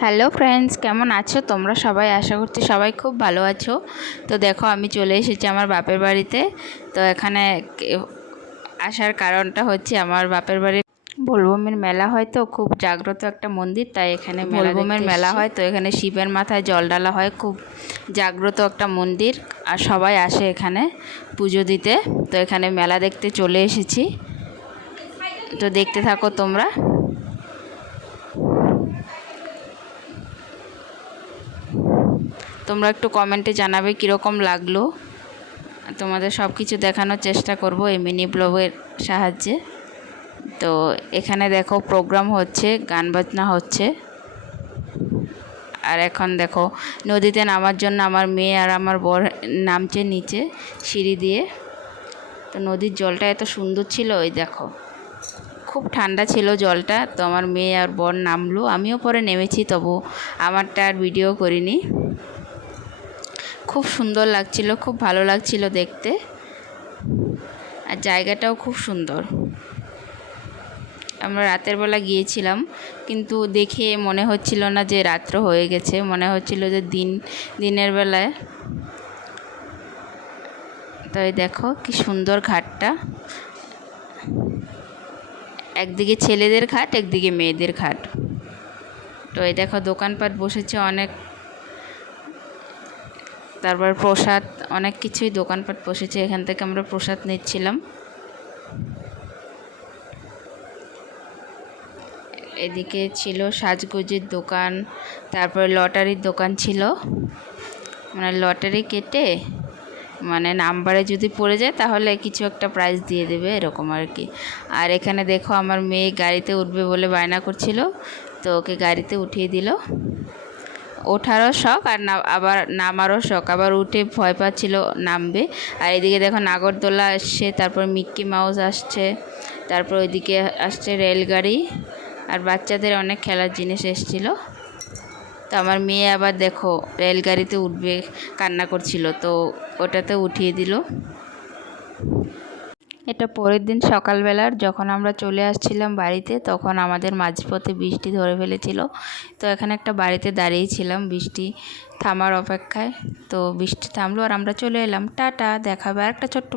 Hello friends কেমন আছো? তোমরা সবাই আশা করছি সবাই খুব ভালো আছো। তো দেখো আমি চলে এসেছি আমার বাপের বাড়িতে। তো এখানে আসার কারণটা হচ্ছে আমার বাপের বাড়ি ভোলবমের মেলা হয় তো খুব জাগ্রত একটা মন্দির তাই এখানে ভোলবমের মেলা হয় তো এখানে শিবের মাথায় জল ডালা হয় খুব জাগ্রত একটা মন্দির। আর সবাই আসে এখানে পুজো দিতে। তো এখানে মেলা দেখতে চলে এসেছি। তো দেখতে থাকো তোমরা। তোমরা একটু কমেন্টে জানাবে কীরকম লাগল। তোমাদের সব কিছু দেখানোর চেষ্টা করব এই মিনি ব্লগের সাহায্যে। তো এখানে দেখো প্রোগ্রাম হচ্ছে, গান বাজনা হচ্ছে। আর এখন দেখো, নদীতে নামার জন্য আমার মেয়ে আর আমার বর নামছে নিচে সিঁড়ি দিয়ে। তো নদীর জলটা এত সুন্দর ছিল, ওই দেখো। খুব ঠান্ডা ছিল জলটা, তো আমার মেয়ে আর বর নামলো। আমিও পরে নেমেছি, তবু আমারটা আর ভিডিও করিনি। খুব সুন্দর লাগছিল, খুব ভালো লাগছিল দেখতে। আর জায়গাটাও খুব সুন্দর। আমরা রাতের বেলা গিয়েছিলাম, কিন্তু দেখে মনে হচ্ছিল না যে রাত্র হয়ে গেছে। মনে হচ্ছিল যে দিন, দিনের বেলায়। তো দেখো কি সুন্দর ঘাটটা। একদিকে ছেলেদের ঘাট, একদিকে মেয়েদের ঘাট। তো এই দেখো দোকানপাট বসেছে অনেক তারপর প্রসাদ, অনেক কিছুই দোকানপাট বসেছে, এখান থেকে আমরা প্রসাদ নিচ্ছিলাম। এদিকে ছিল সাজগোজের দোকান, তারপর লটারির দোকান ছিল। মানে লটারি কেটে মানে নাম্বারে যদি পড়ে যায় তাহলে কিছু একটা প্রাইজ দিয়ে দেবে, এরকম আর কি। আর এখানে দেখো আমার মেয়ে গাড়িতে উঠবে বলে বায়না করছিল, তো ওকে গাড়িতে উঠিয়ে দিল। ওঠারও শখ আর না আবার নামারও শখ। আবার উঠে ভয় পাচ্ছিল, নামবে। আর এদিকে দেখো নাগরদোলা আসছে, তারপর মিক্কি মাউস আসছে, তারপর ওইদিকে আসছে রেলগাড়ি। আর বাচ্চাদের অনেক খেলার জিনিস এসছিল। তো আমার মেয়ে আবার দেখো রেলগাড়িতে উঠবে, কান্না করছিল। তো ওটাতে উঠিয়ে দিল। এটা পরের দিন সকালবেলার, যখন আমরা চলে আসছিলাম বাড়িতে, তখন আমাদের মাঝপথে বৃষ্টি ধরে ফেলেছিল। তো এখানে একটা বাড়িতে দাঁড়িয়েছিলাম বৃষ্টি থামার অপেক্ষায়। তো বৃষ্টি থামলো আর আমরা চলে এলাম। টাটা, দেখাবে আর একটা ছোট্ট